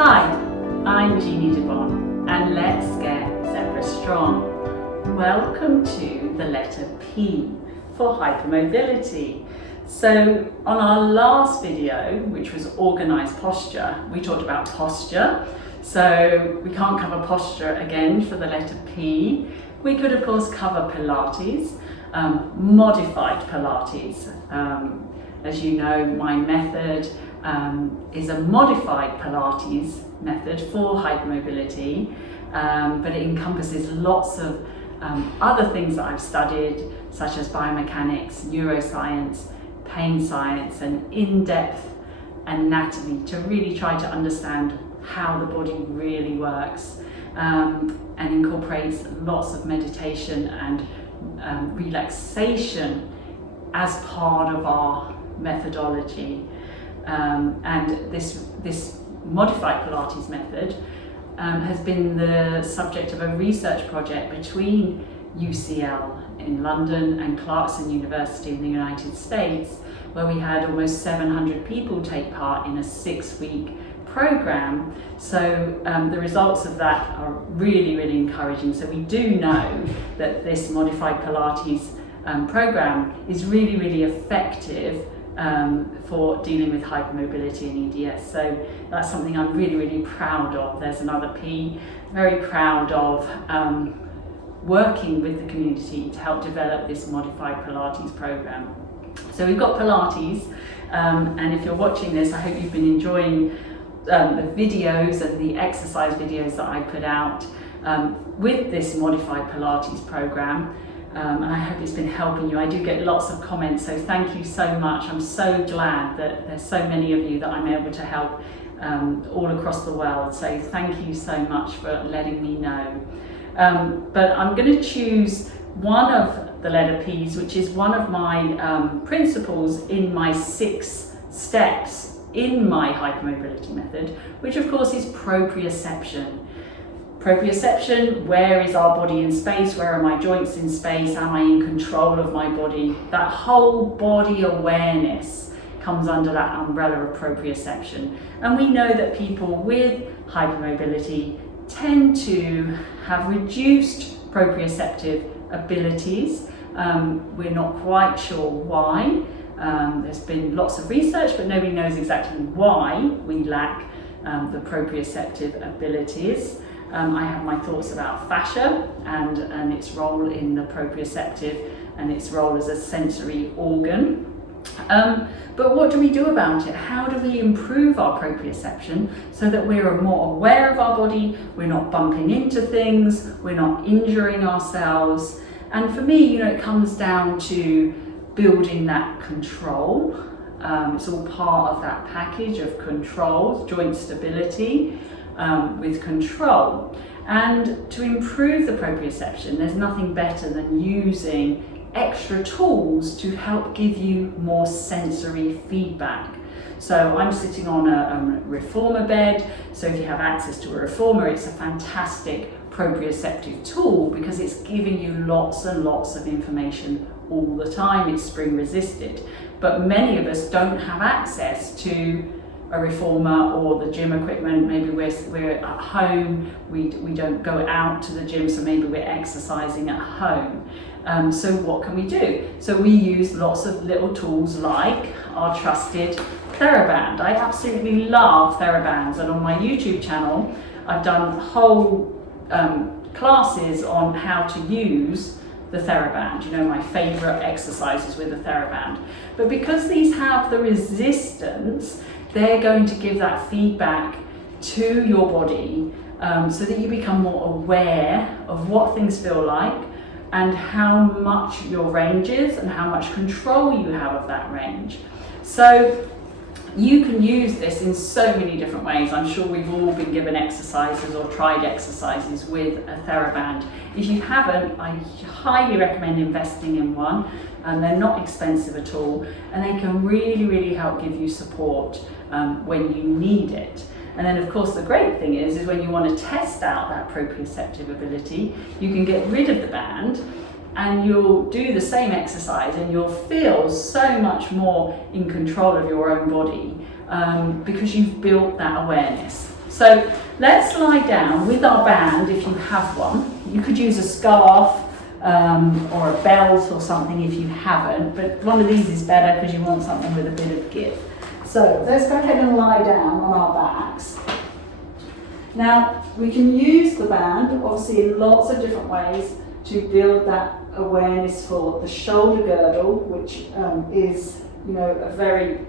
Hi, I'm Jeannie and let's get Zebra Strong. Welcome to the letter P for hypermobility. So on our last video, which was organised posture, we talked about posture. So we can't cover posture again for the letter P. We could of course cover Pilates, modified Pilates. As you know, my method is a modified Pilates method for hypermobility, but it encompasses lots of other things that I've studied, such as biomechanics, neuroscience, pain science, and in-depth anatomy to really try to understand how the body really works, and incorporates lots of meditation and relaxation as part of our methodology. And this modified Pilates method has been the subject of a research project between UCL in London and Clarkson University in the United States, where we had almost 700 people take part in a 6-week program. So the results of that are really encouraging. So we do know that this modified Pilates program is really effective for dealing with hypermobility and EDS. So that's something I'm really proud of. There's another P. Very proud of working with the community to help develop this modified Pilates program. So we've got Pilates, and if you're watching this, I hope you've been enjoying the videos and the exercise videos that I put out with this modified Pilates program. And I hope it's been helping you. I do get lots of comments, so thank you so much. I'm so glad that there's so many of you that I'm able to help all across the world. So thank you so much for letting me know. But I'm going to choose one of the letter P's, which is one of my principles in my 6 steps in my hypermobility method, which of course is proprioception. Proprioception, where is our body in space? Where are my joints in space? Am I in control of my body? That whole body awareness comes under that umbrella of proprioception. And we know that people with hypermobility tend to have reduced proprioceptive abilities. We're not quite sure why. There's been lots of research, but nobody knows exactly why we lack the proprioceptive abilities. I have my thoughts about fascia and its role in the proprioceptive and its role as a sensory organ. But what do we do about it? How do we improve our proprioception so that we're more aware of our body, we're not bumping into things, we're not injuring ourselves? And for me, it comes down to building that control. It's all part of that package of control, joint stability, with control. And to improve the proprioception, there's nothing better than using extra tools to help give you more sensory feedback. So I'm sitting on a reformer bed. So if you have access to a reformer, it's a fantastic proprioceptive tool because it's giving you lots and lots of information all the time. It's spring resisted. But many of us don't have access to a reformer or the gym equipment. Maybe we're at home, we don't go out to the gym, so maybe we're exercising at home. So what can we do? So we use lots of little tools like our trusted TheraBand. I absolutely love TheraBands, and on my YouTube channel I've done whole classes on how to use the TheraBand, my favourite exercises with the TheraBand. But because these have the resistance, they're going to give that feedback to your body so that you become more aware of what things feel like and how much your range is and how much control you have of that range. So you can use this in so many different ways. I'm sure we've all been given exercises or tried exercises with a TheraBand. If you haven't, I highly recommend investing in one, and they're not expensive at all, and they can really help give you support when you need it. And then of course the great thing is when you want to test out that proprioceptive ability, you can get rid of the band and you'll do the same exercise and you'll feel so much more in control of your own body because you've built that awareness. So let's lie down with our band if you have one. You could use a scarf or a belt or something if you haven't, but one of these is better because you want something with a bit of give. So let's go ahead and lie down on our backs. Now we can use the band obviously in lots of different ways to build that awareness for the shoulder girdle, which is, you know, a very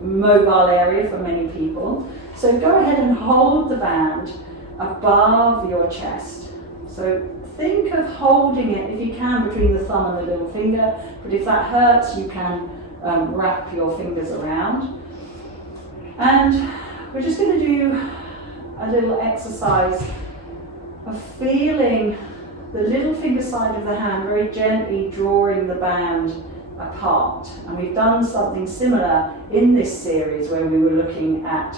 mobile area for many people. So go ahead and hold the band above your chest. So think of holding it, if you can, between the thumb and the little finger, but if that hurts, you can wrap your fingers around. And we're just going to do a little exercise of feeling the little finger side of the hand very gently drawing the band apart. And we've done something similar in this series where we were looking at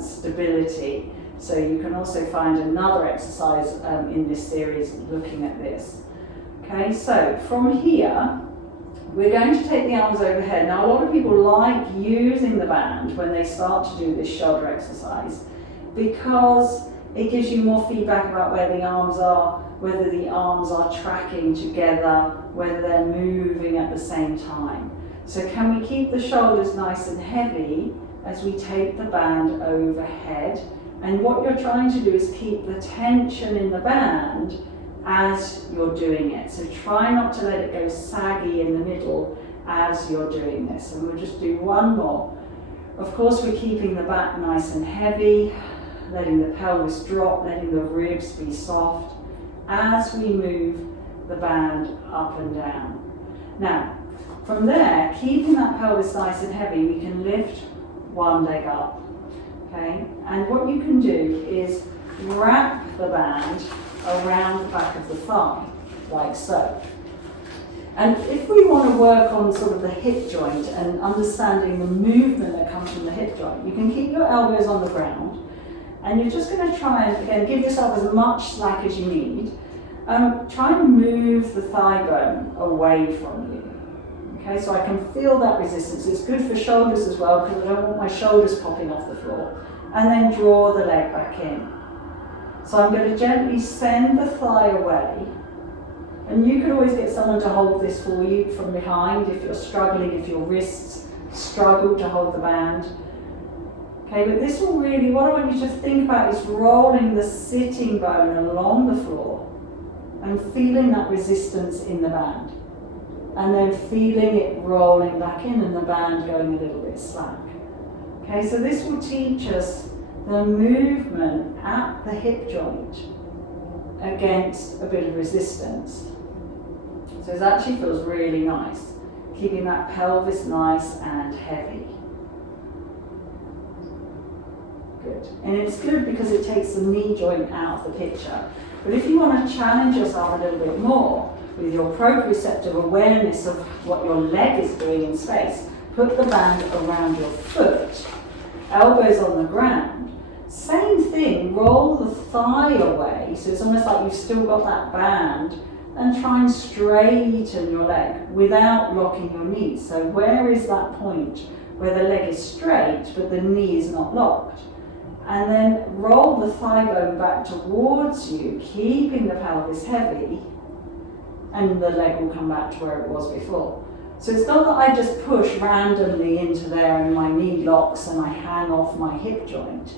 stability. So you can also find another exercise in this series looking at this. Okay, so from here, we're going to take the arms overhead. Now, a lot of people like using the band when they start to do this shoulder exercise because it gives you more feedback about where the arms are, whether the arms are tracking together, whether they're moving at the same time. So can we keep the shoulders nice and heavy as we take the band overhead? And what you're trying to do is keep the tension in the band as you're doing it. So try not to let it go saggy in the middle as you're doing this. And we'll just do one more. Of course, we're keeping the back nice and heavy, letting the pelvis drop, letting the ribs be soft as we move the band up and down. Now, from there, keeping that pelvis nice and heavy, we can lift one leg up. Okay, and what you can do is wrap the band around the back of the thigh, like so. And if we want to work on sort of the hip joint and understanding the movement that comes from the hip joint, you can keep your elbows on the ground, and you're just going to try and, again, give yourself as much slack as you need. Try and move the thigh bone away from you. Okay, so I can feel that resistance. It's good for shoulders as well because I don't want my shoulders popping off the floor. And then draw the leg back in. So I'm going to gently send the thigh away. And you can always get someone to hold this for you from behind if you're struggling, if your wrists struggle to hold the band. Okay, but this will really, what I want you to think about is rolling the sitting bone along the floor and feeling that resistance in the band. And then feeling it rolling back in and the band going a little bit slack. Okay, so this will teach us the movement at the hip joint against a bit of resistance. So it actually feels really nice, keeping that pelvis nice and heavy. Good. And it's good because it takes the knee joint out of the picture. But if you want to challenge yourself a little bit more with your proprioceptive awareness of what your leg is doing in space, put the band around your foot, elbows on the ground. Same thing, roll the thigh away, so it's almost like you've still got that band, and try and straighten your leg without locking your knees. So where is that point where the leg is straight but the knee is not locked? And then roll the thigh bone back towards you, keeping the pelvis heavy, and the leg will come back to where it was before. So it's not that I just push randomly into there and my knee locks and I hang off my hip joint.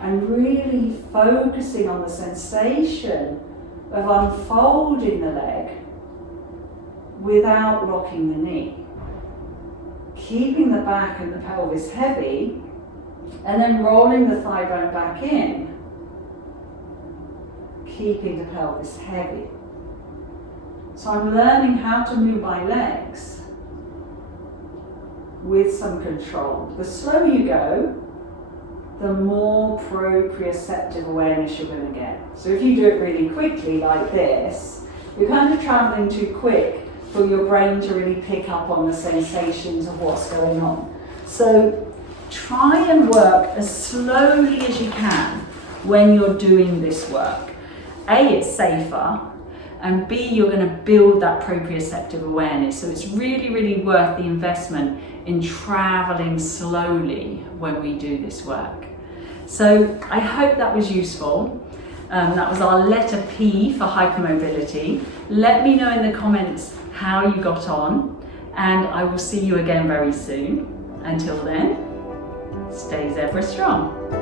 I'm really focusing on the sensation of unfolding the leg without locking the knee. Keeping the back and the pelvis heavy, and then rolling the thigh bone back in, keeping the pelvis heavy. So I'm learning how to move my legs with some control. The slower you go, the more proprioceptive awareness you're going to get. So if you do it really quickly like this, you're kind of traveling too quick for your brain to really pick up on the sensations of what's going on. So try and work as slowly as you can when you're doing this work. A, it's safer, and B, you're going to build that proprioceptive awareness. So it's really, really worth the investment in traveling slowly when we do this work. So I hope that was useful. That was our letter P for hypermobility. Let me know in the comments how you got on, and I will see you again very soon. Until then, stay zebra strong.